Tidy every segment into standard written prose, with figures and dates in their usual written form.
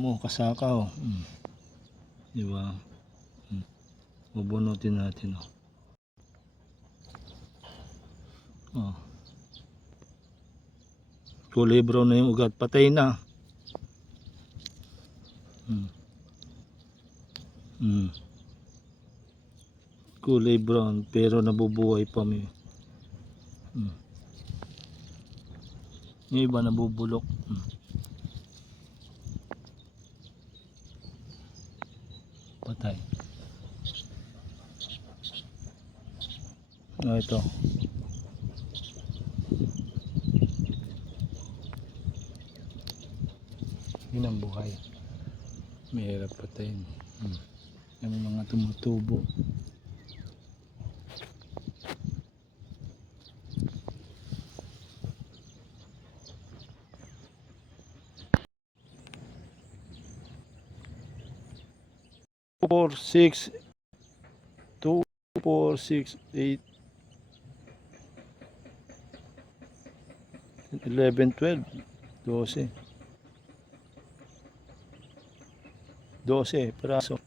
mo kasaka oh. Di ba? Bubunutin natin oh. Oh. Kulay brown na yung ugat, patay na. Kulay brown pero nabubuhay pa may. Yung iba nabubulok. Patay. Ito. Yun ang buhay. Mahirap patayin. Yung mga tumutubo. Four, 6, 2, 4, 6, 8, 11, 12, 12. 12 peraso.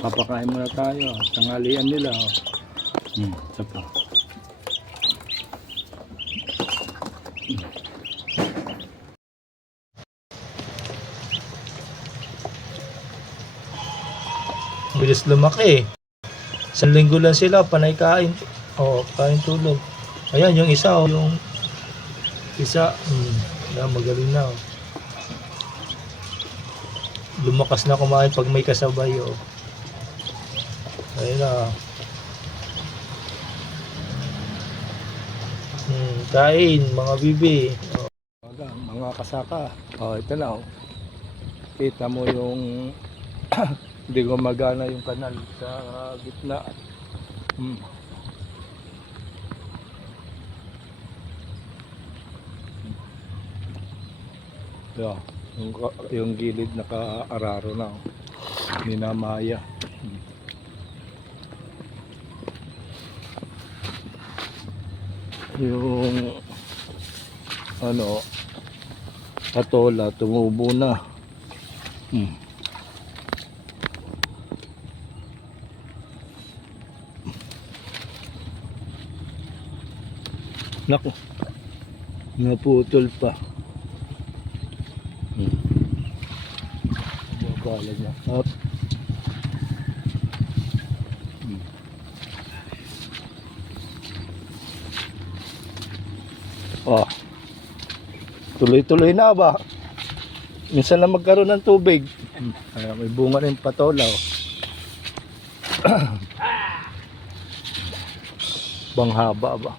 Papakain muna tayo. Tanghalian nila. Isa pa. Bilis lumaki. Isang linggo lang sila. Panay kain. Kain tulog. Ayan yung isa. Yung isa. Magaling na. Lumakas na kumain pag may kasabay. Ayun na. Kain mga bibi. Mga kasaka. Ito na. Kita mo yung hindi gumagana yung kanal sa gitna. Yung gilid naka-araro na. Minamaya. Yung patola tumubo na. Naku, naputol pa. Bukala niya. Tuloy-tuloy na ba? Minsan lang magkaroon ng tubig. May bunga rin patola. Banghaba ba?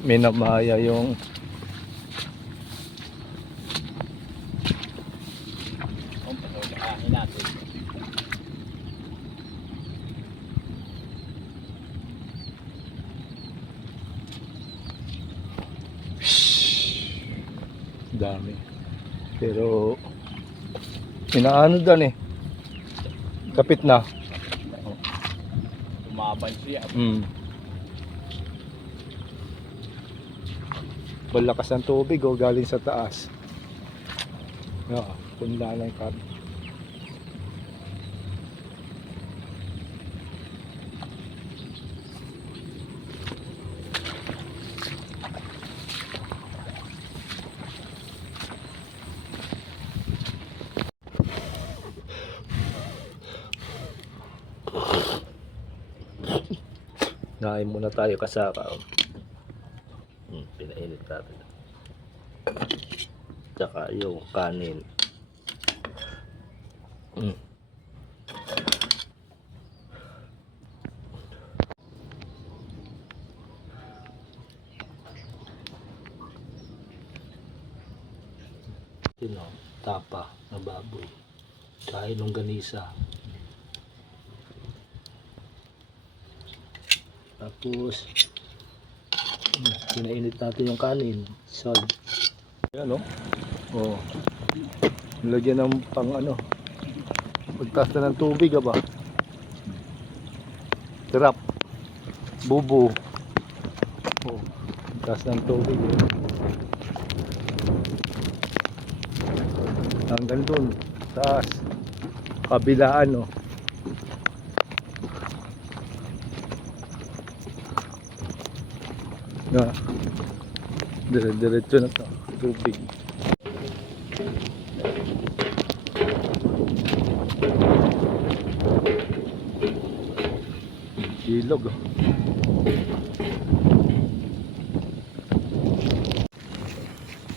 Minamaya yung dami. Pero inaano dan kapit na. Tumabay siya. Malakas ang tubig galing sa taas. Punla ng kab. Nain muna tayo kasaka. Pinainit natin. Tsaka yung kanin. Mm. Ito, tapa na baboy. Kahit longganisa. Tapos pinainit natin yung kanin. Salt. Ayan o. Oh. Nilagyan ng pang ano. Pagtas na ng tubig ba? Sarap. Bubo. Oh. Pagtas ng tubig eh. Hanggang dun. Taas. Kabilaan oh. Na. Dire-diretso na to. Tubig. Ilog oh.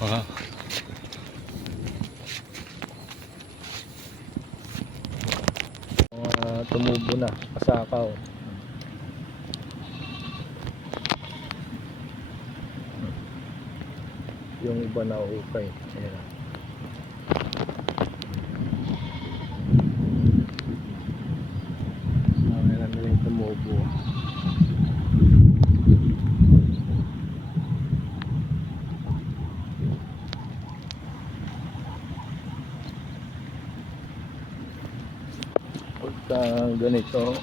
Ah. Tumubo na, kasakaw. Yung iba na ukay. Ayan. Meron na yung tumubo. Pagka ganito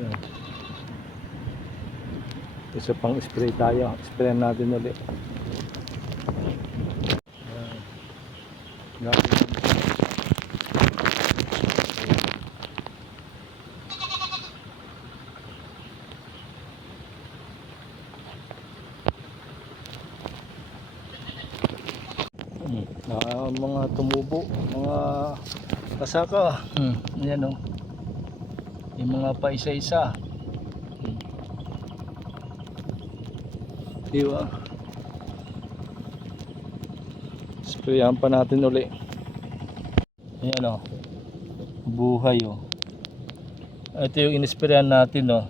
yan. Isa pang spray tayo. Spray natin ulit. Mga tumubo, mga kasaka. Yan o. Yung mga pa isa-isa. Diba? Sprayan pa natin uli. Ayan o. Buhay o. Ito yung inisprayan natin o.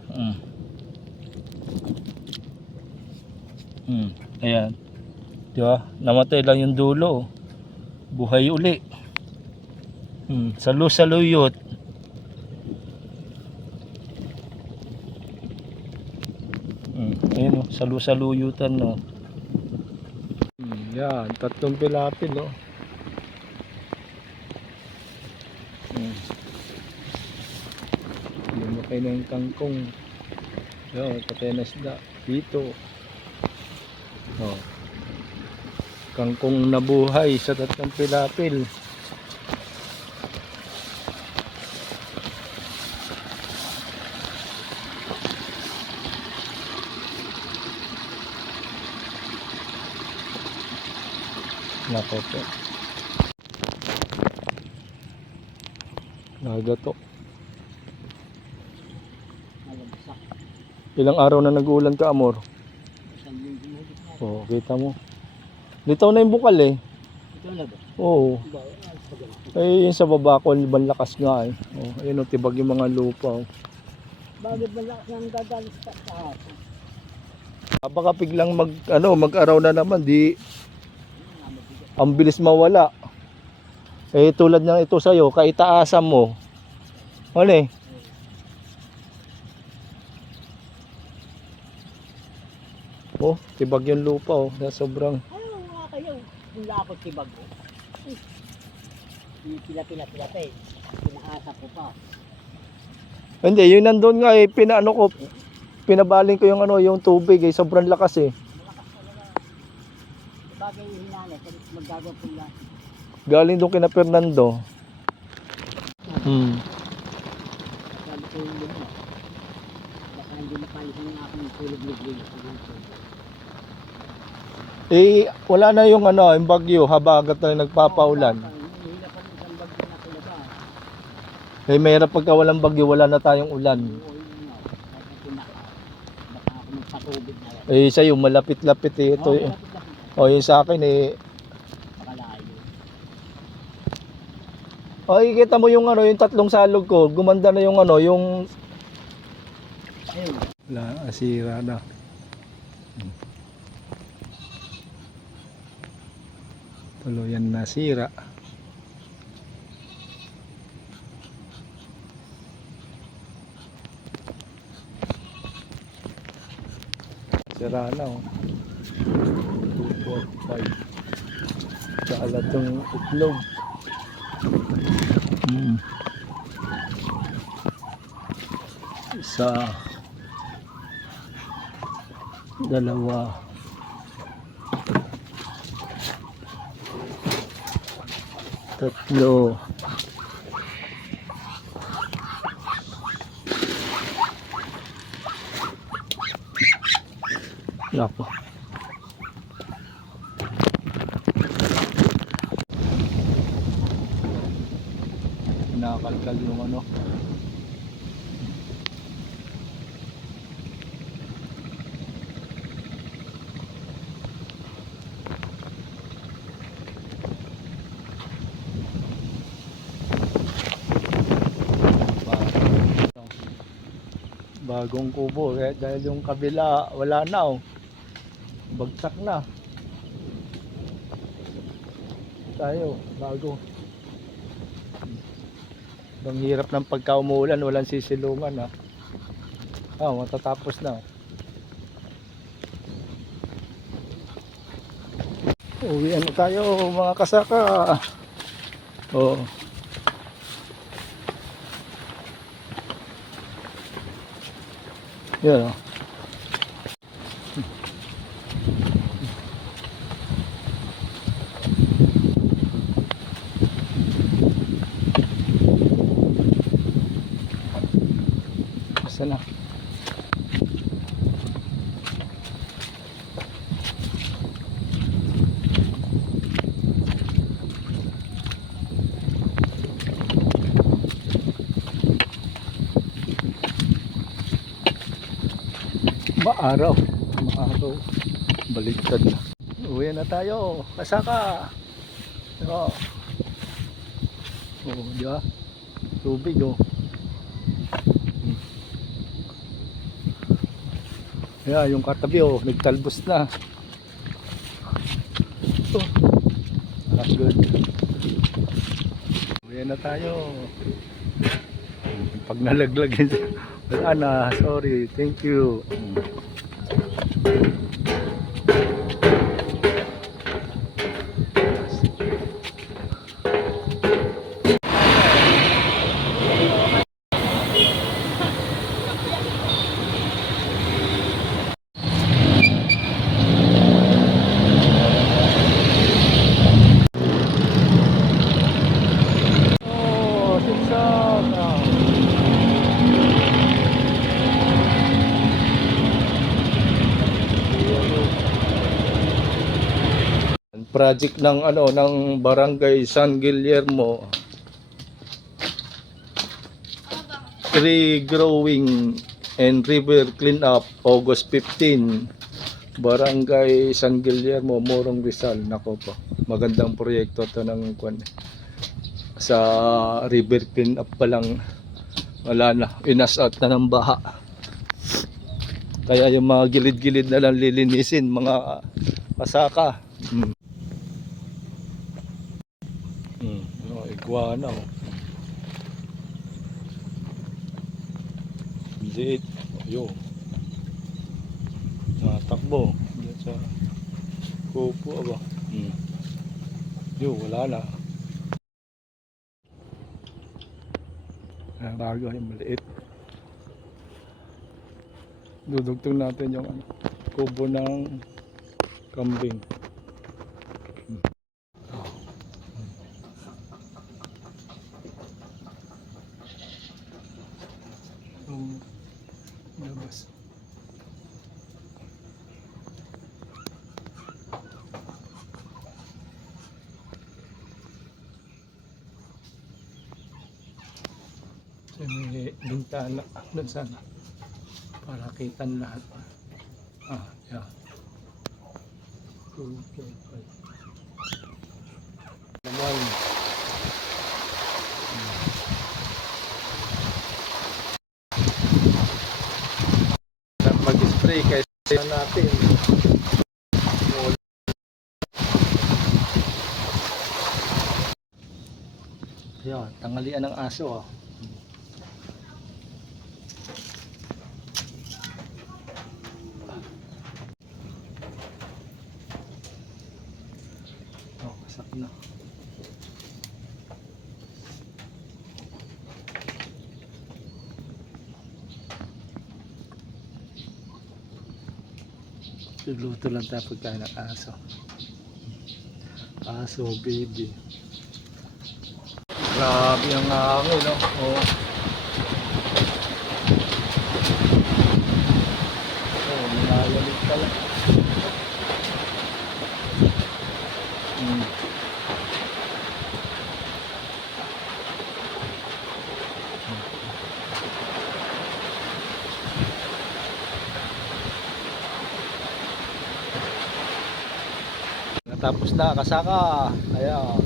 Ayan. Diba? Namatay lang yung dulo. Buhay uli. Salu-saluyot. Ayan o. Salu-saluyutan no. Yan. Tatlong pilapil o. Lumaki ng kangkong. Yan. Patay na isda. Dito. Oh. Kangkong nabuhay sa tatlong pilapil. Nako po. Nagato. Ilang araw na nag-uulan ka, Amor? Oo, kita mo. Dito na yung bukal eh. Ito na ba? Oo. Ay, yung sa baba ko, ibang lakas nga eh. Oh, ayun o, tibag yung mga lupa. Oh. Bakit ba lakas ng dadalis sa hapon? Baka biglang mag-araw na naman, di ang bilis mawala. Eh, tulad ng ito sa'yo, kaitaasan mo. Ano eh? Oh, tibag yung lupa oh, na sobrang. Ayaw nga kayo. Yung lakot si Bago. Pila-pila eh. Pinaasa ko pa. Hindi, yung nandun nga eh, pinabaling ko yung yung tubig eh, sobrang lakas eh. Malakas talaga. Bagay yung hinala, magagawa po lang. Galing doon kina Fernando. Hmm. Sabi ko yung luma. Baka hindi mapalisan nga akong tulog-lugli. Eh, wala na yung ano, yung bagyo, habagat na nagpapaulan. Hihila pa rin isang bagyo na kulaba. Eh, mayroon pagka walang bagyo, wala na tayong ulan. Oo, yun nga. Baka pinaka. Baka ako magpatubig na yan. Eh, sa'yo, malapit-lapit eh. Ito, Lapit-lapit. oh, yung sa akin eh. Pakalayo. Oh, ikita mo yung ano, yung tatlong salog ko. Gumanda na yung ano, yung... Ayun. Wala, asira na. Tuluyan nasira. Sira na oh. 2, 4, 5. Kaalat yung itlog. Isa. Dalawa. Tatlo. Nako. Nakalkal yung ano. Bagong kubo dahil yung kabila wala na oh. Bagsak na. Tayo bago. Ang hirap ng pagka umuulan, walang sisilungan ha. Matatapos na. Uwian na tayo mga kasaka. Oh. Yan oh. Basta na. Maaraw. Baliktad na. Uwi na tayo. Kasaka. Oh. Oh, di ba? Tubig oh. Kaya yung katabi oh, nagtalbos na. Oh. Good. Uwi na tayo. Pag nalaglag wala na, sorry, thank you. Oh, sinsan. Project ng ano ng Barangay San Guillermo, tree growing and river cleanup, August 15, Barangay San Guillermo, Morong Rizal. Nako po, magandang proyekto to ng sa river cleanup pa lang, wala na, inasat na ng baha. Kaya yung mga gilid-gilid na lang lilinisin mga kasaka. Iguana oh. Liit. Ayun. Natakbo. Diyan sa kupo ba? Yun, wala na. Bago yung maliit. Dudugtong natin yung kubo ng kambing. Kasi may bintana doon sana para kitan lahat. Yan. 2, 4, 5. Naman. Mag-spray kaysa natin. Yan, tanghalian ng aso. Kasak na. Luluto lang tayo pagkain ng aso. Aso, baby. Grabe ang hangin, no? Oh. Nilalamig pala. Natapos na, kasaka. Ayan.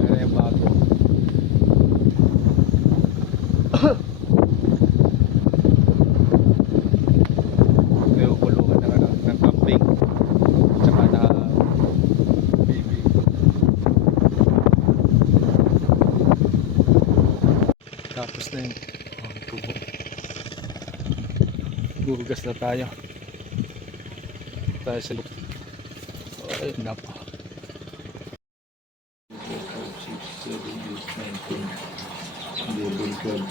Ayan yung bago. May ukulungan ng camping. Tsaka na baby. Tapos na yung tubo. Gugas na tayo. Tayo sa loob. Ay, napa. 6, 7, 8, 19. 11, 12.